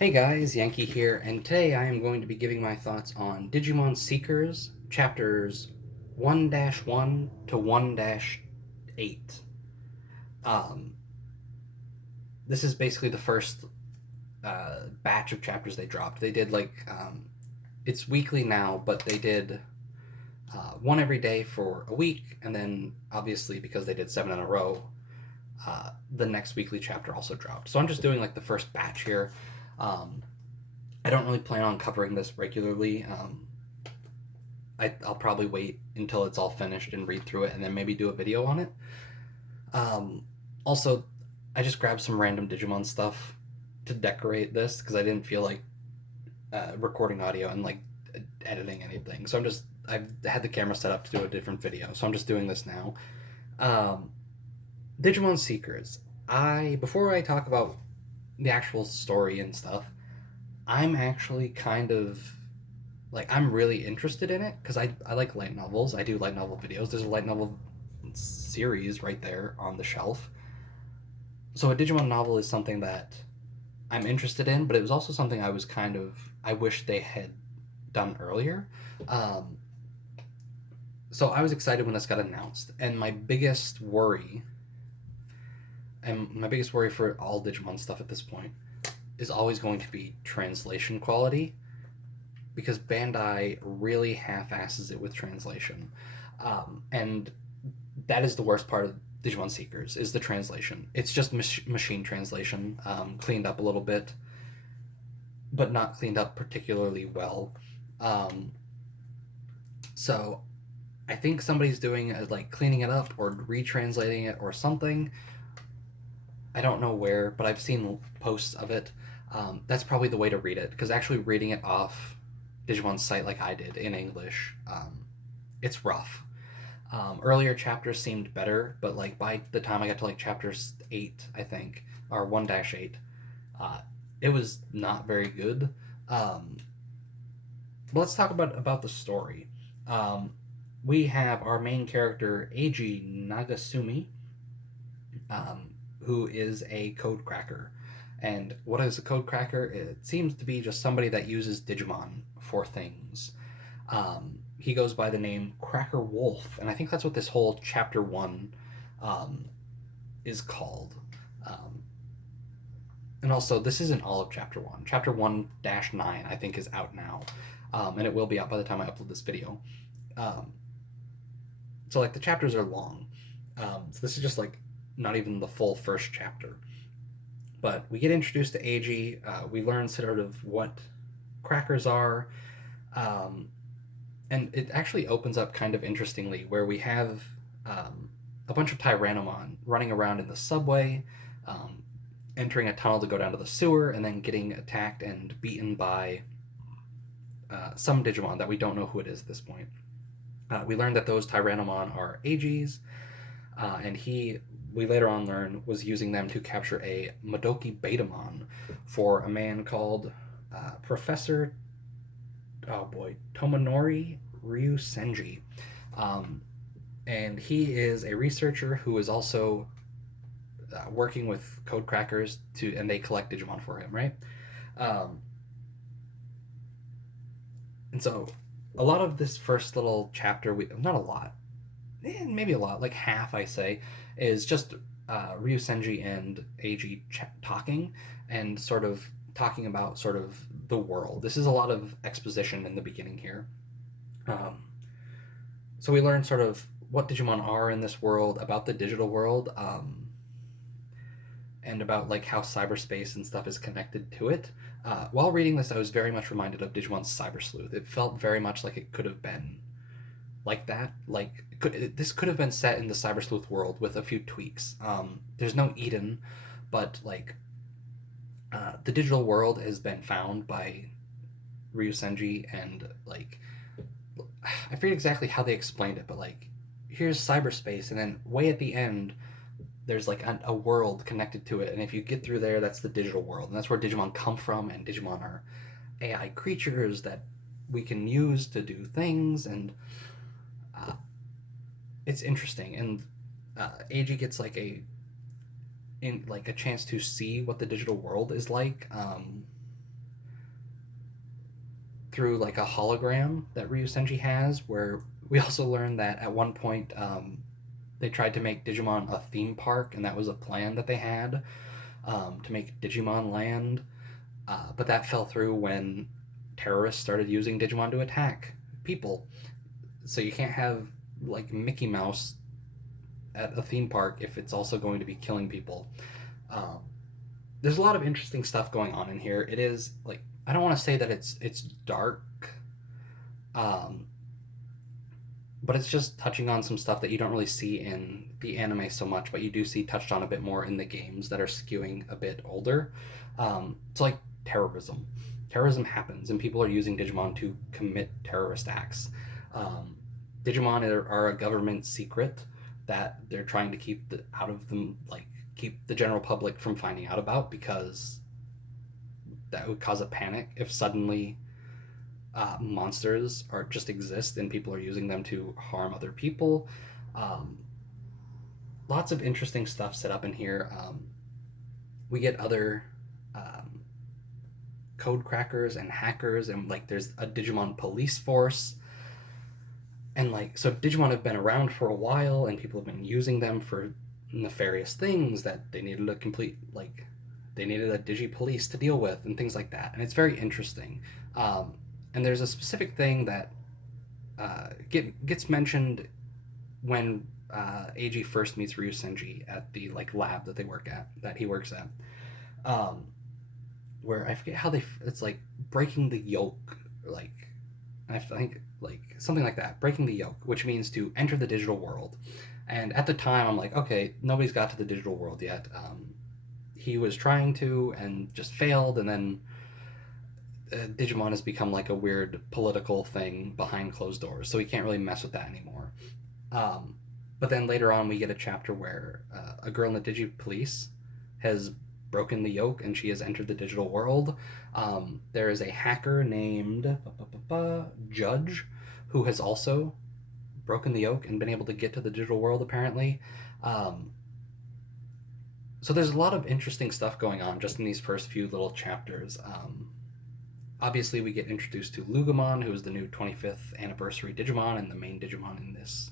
Hey guys, Yankee here, and today I am going to be giving my thoughts on Digimon Seekers, chapters 1-1 to 1-8. Um, this is basically the first batch of chapters they dropped. They did it's weekly now, but they did one every day for a week, and then obviously because they did 7 in a row, the next weekly chapter also dropped. So I'm just doing like the first batch here. Um, I don't really plan on covering this regularly. I'll probably wait until it's all finished and read through it, and then maybe do a video on it. Also, I just grabbed some random Digimon stuff to decorate this because I didn't feel like recording audio and like editing anything. So I've had the camera set up to do a different video, so I'm just doing this now. Um, Digimon Seekers. Before I talk about the actual story and stuff, I'm actually kind of like I'm really interested in it because I like light novels. I do light novel videos. There's a light novel series right there on the shelf. So a Digimon novel is something that I'm interested in, but it was also something I wish they had done earlier. Um, so I was excited when this got announced, and my biggest worry for all Digimon stuff at this point is always going to be translation quality because Bandai really half-asses it with translation, and that is the worst part of Digimon Seekers is the translation. It's just machine translation, cleaned up a little bit, but not cleaned up particularly well. Um, so I think somebody's doing like cleaning it up or retranslating it or something. I don't know where, but I've seen posts of it. That's probably the way to read it because actually reading it off Digimon's site like I did in English, it's rough. Earlier chapters seemed better, but like by the time I got to like chapters 8, I think, or 1-8, uh, it was not very good. Um, but let's talk about the story. Um, we have our main character Eiji Nagasumi, who is a code cracker. And what is a code cracker? It seems to be just somebody that uses Digimon for things. He goes by the name Cracker Wolf, and I think that's what this whole chapter one um, is called. Um, and also, this isn't all of chapter one. Chapter 1-9, I think, is out now, and it will be out by the time I upload this video. Um, so, like, the chapters are long. So, this is just like not even the full first chapter. But we get introduced to Eiji. We learn sort of what crackers are. Um, and it actually opens up kind of interestingly where we have a bunch of Tyrannomon running around in the subway, um, entering a tunnel to go down to the sewer, and then getting attacked and beaten by some Digimon that we don't know who it is at this point. We learned that those Tyrannomon are Eiji's, and we later on learn, was using them to capture a Madoki Betamon for a man called Professor, oh boy, Tomonori Ryusenji. Um, and he is a researcher who is also working with code crackers and they collect Digimon for him, right? Um, and so a lot of this first little chapter, not a lot, maybe a lot, like half I say, is just Ryu Senji and Eiji talking and sort of talking about sort of the world. This is a lot of exposition in the beginning here. Um, so we learn sort of what Digimon are in this world, about the digital world, and about like how cyberspace and stuff is connected to it. While reading this, I was very much reminded of Digimon's Cyber Sleuth. It felt very much like it could have been like that. This could have been set in the Cyber Sleuth world with a few tweaks. There's no Eden, but like the digital world has been found by Ryu Senji, and like I forget exactly how they explained it, but like here's cyberspace, and then way at the end there's like a world connected to it, and if you get through there, that's the digital world, and that's where Digimon come from, and Digimon are AI creatures that we can use to do things, and uh, it's interesting. And Eiji gets like a chance to see what the digital world is like. through like a hologram that Ryu Senji has, where we also learned that at one point they tried to make Digimon a theme park, and that was a plan that they had to make Digimon Land, but that fell through when terrorists started using Digimon to attack people. So you can't have like Mickey Mouse at a theme park if it's also going to be killing people. Um, there's a lot of interesting stuff going on in here. It is like, I don't want to say that it's dark, um, but it's just touching on some stuff that you don't really see in the anime so much, but you do see touched on a bit more in the games that are skewing a bit older. It's like terrorism. Terrorism happens, and people are using Digimon to commit terrorist acts. Um, Digimon are a government secret that they're trying to keep out of them, like keep the general public from finding out about, because that would cause a panic if suddenly monsters are just exist and people are using them to harm other people. Um, Lots of interesting stuff set up in here. We get other um, code crackers and hackers, and like there's a Digimon police force. And like, so Digimon have been around for a while, and people have been using them for nefarious things that they needed a complete, like, they needed a digi police to deal with and things like that. And it's very interesting. Um, and there's a specific thing that gets mentioned when AG first meets Ryu Senji at the like lab that he works at, um, where I forget how it's like breaking the yoke, like I think like something like that, breaking the yoke, which means to enter the digital world. And at the time, I'm like, okay, nobody's got to the digital world yet. He was trying to and just failed, and then Digimon has become like a weird political thing behind closed doors, so we can't really mess with that anymore. Um, but then later on, we get a chapter where a girl in the Digi Police has broken the yoke and she has entered the digital world. There is a hacker named Judge who has also broken the yoke and been able to get to the digital world, apparently. Um, so there's a lot of interesting stuff going on just in these first few little chapters. Obviously, we get introduced to Lugumon, who is the new 25th anniversary Digimon and the main Digimon in this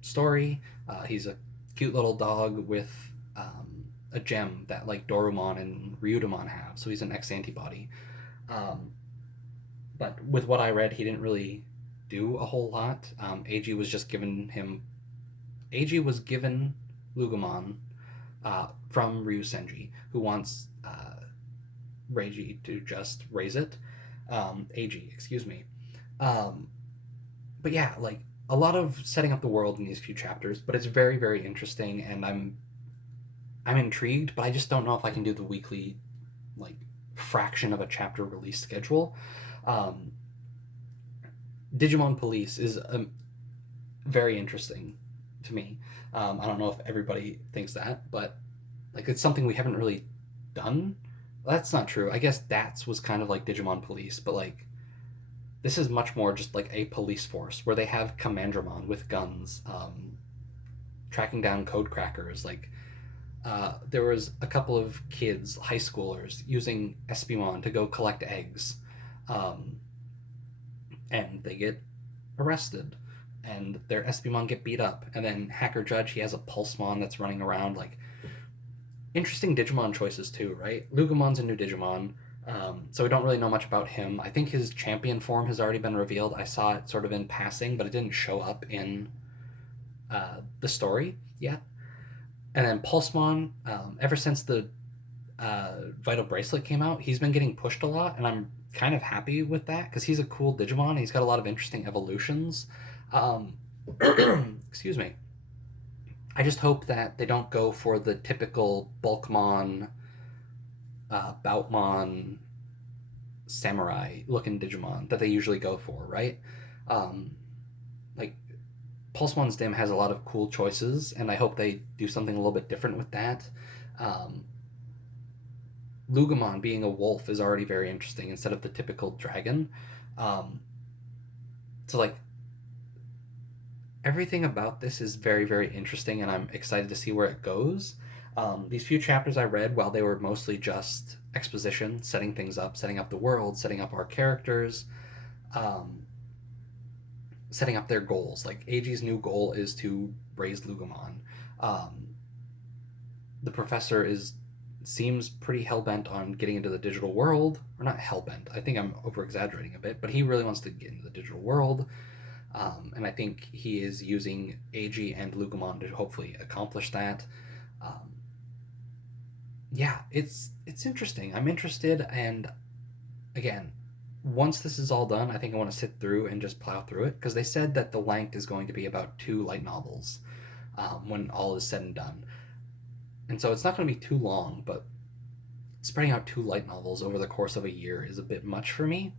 story. He's a cute little dog with a gem that like Dorumon and Ryudamon have, so he's an X-antibody. But with what I read, he didn't really do a whole lot. AG was given Lugumon from Ryu Senji, who wants Reiji to just raise it. AG, excuse me. But yeah, like a lot of setting up the world in these few chapters, but it's very, very interesting, and I'm intrigued, but I just don't know if I can do the weekly like fraction of a chapter release schedule. Um, Digimon Police is very interesting to me. I don't know if everybody thinks that, but like it's something we haven't really done. Well, that's not true. I guess DATS was kind of like Digimon Police, but like this is much more just like a police force where they have Commandramon with guns, tracking down code crackers. Like there was a couple of kids, high schoolers, using Espimon to go collect eggs, um, and they get arrested, and their Espimon get beat up, and then Hacker Judge, he has a Pulsemon that's running around. Like interesting Digimon choices too, right? Lugumon's a new Digimon. So we don't really know much about him. I think his champion form has already been revealed. I saw it sort of in passing, but it didn't show up in the story yet. And then Pulsemon, ever since the Vital Bracelet came out, he's been getting pushed a lot, and I'm kind of happy with that because he's a cool Digimon. He's got a lot of interesting evolutions. Um, excuse me. I just hope that they don't go for the typical Bulkmon, Boutmon, samurai looking Digimon that they usually go for, right? Um, like Pulsemon's Dim has a lot of cool choices, and I hope they do something a little bit different with that. Um, Lugumon being a wolf is already very interesting instead of the typical dragon. Um, so like everything about this is very, very interesting, and I'm excited to see where it goes. These few chapters I read, while they were mostly just exposition, setting things up, setting up the world, setting up our characters, um, setting up their goals. Like Eiji's new goal is to raise Lugumon. Um, the professor is seems pretty hell bent on getting into the digital world, or not hell bent. I think I'm over exaggerating a bit, but he really wants to get into the digital world. And I think he is using Eiji and Lugumon to hopefully accomplish that. Um, yeah, it's interesting. I'm interested, and again, once this is all done, I think I want to sit through and just plow through it because they said that the length is going to be about 2 light novels when all is said and done, and so it's not going to be too long. But spreading out 2 light novels over the course of a year is a bit much for me.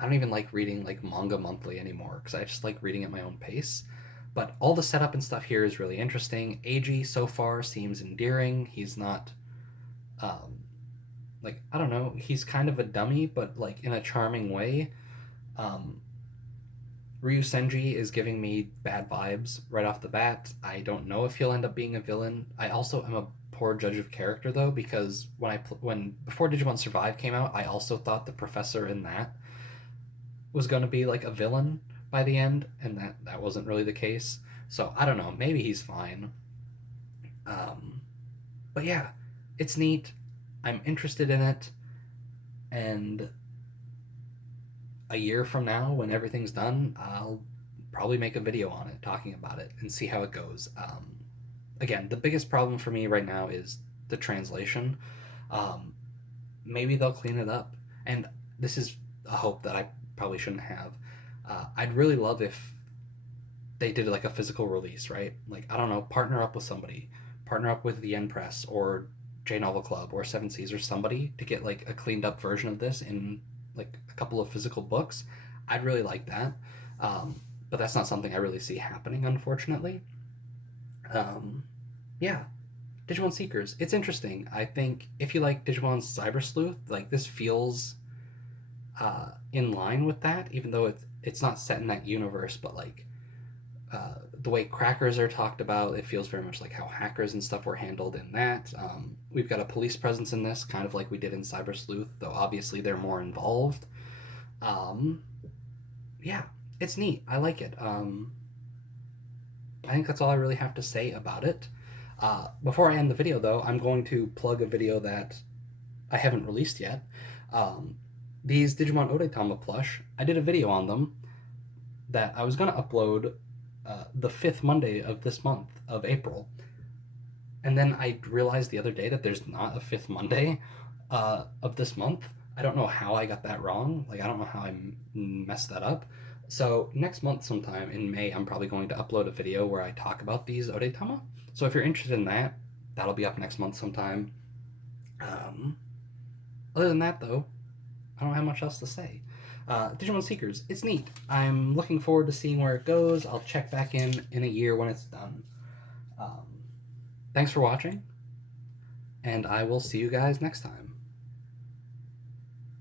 I don't even like reading like manga monthly anymore because I just like reading at my own pace. But all the setup and stuff here is really interesting. Eiji so far seems endearing. He's not um, like I don't know. He's kind of a dummy, but like in a charming way. Um, Ryu Senji is giving me bad vibes right off the bat. I don't know if he'll end up being a villain. I also am a poor judge of character though because when before Digimon Survive came out, I also thought the professor in that was going to be like a villain by the end, and that wasn't really the case. So I don't know. Maybe he's fine. Um, but yeah, it's neat. I'm interested in it, and a year from now, when everything's done, I'll probably make a video on it, talking about it, and see how it goes. Again, the biggest problem for me right now is the translation. Um, Maybe they'll clean it up, and this is a hope that I probably shouldn't have. I'd really love if they did like a physical release, right? Like I don't know, partner up with somebody, partner up with the Yen Press or J Novel Club or Seven Seas or somebody to get like a cleaned up version of this in like a couple of physical books. I'd really like that, but that's not something I really see happening, unfortunately. Um, yeah, Digimon Seekers. It's interesting. I think if you like Digimon Cyber Sleuth, like this feels in line with that, even though it's not set in that universe, but like the way crackers are talked about, it feels very much like how hackers and stuff were handled in that. We've got a police presence in this, kind of like we did in Cyber Sleuth, though obviously they're more involved. Um, yeah, it's neat. I like it. I think that's all I really have to say about it. Before I end the video, though, I'm going to plug a video that I haven't released yet. Um, these Digimon Odetama plush, I did a video on them that I was going to upload the 5th Monday of this month of April. And then I realized the other day that there's not a 5th Monday of this month. I don't know how I got that wrong. Like, I don't know how I messed that up. So next month sometime in May, I'm probably going to upload a video where I talk about these Odetama. So if you're interested in that, that'll be up next month sometime. Um, Other than that, though, I don't have much else to say. Digimon Seekers, it's neat. I'm looking forward to seeing where it goes. I'll check back in a year when it's done. Um, Thanks for watching, and I will see you guys next time.